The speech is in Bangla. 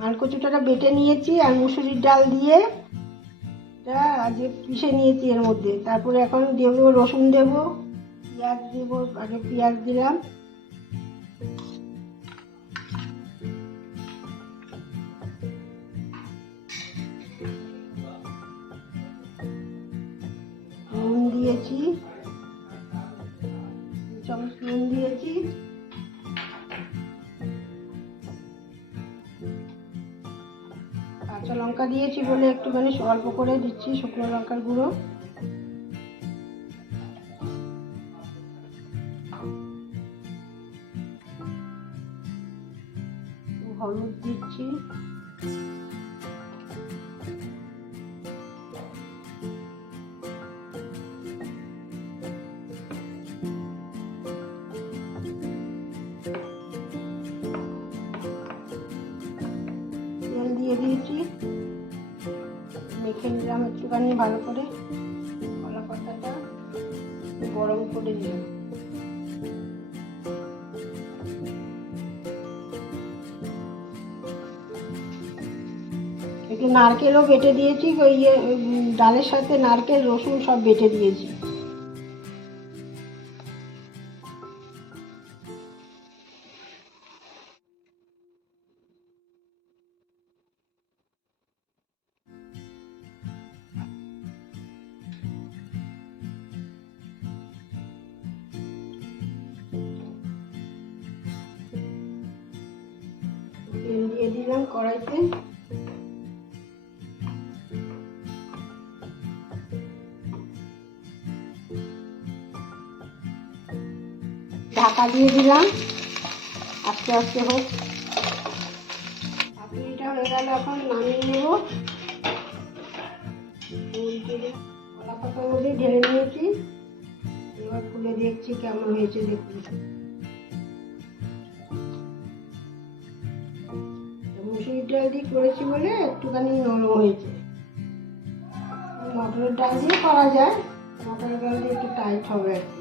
মালকচুটা বেটে নিয়েছি আর মুসুরির ডাল দিয়ে এটা আজকে পিষে নিয়েছি এর মধ্যে। তারপরে এখন দেবো রসুন, দেবো পেঁয়াজ, দেবো আগে পেঁয়াজ দিলাম, নুন দিয়েছি, 2 চামচ নুন দিয়েছি, কাঁচা লঙ্কা দিয়েছি বলে একটুখানি অল্প করে দিচ্ছি শুকনো লঙ্কার গুঁড়ো, হলুদ দিচ্ছি, তেল দিয়ে দিয়েছি, মেখে নিলাম একটুখানি ভালো করে, কলা পাতাটা গরম করে দিলাম, একটু নারকেলও বেটে দিয়েছি, ওই ডালের সাথে নারকেল রসুন সব বেটে দিয়েছি। তেল দিয়ে দিলাম কড়াইতে, ঢাকা দিয়ে দিলাম, আস্তে আস্তে হোক। পাতুরিটা হয়ে গেল, এখন নামিয়ে নেব। কলা পাতার মধ্যে ঢেলে নিয়েছি, এবার খুলে দেখছি কেমন হয়েছে দেখুন। মুসুরির ডাল দিয়ে করেছি বলে একটুখানি নরম হয়েছে, মটরের ডাল দিয়ে করা যায়, মটরের ডাল দিয়ে একটু টাইট হবে আর কি।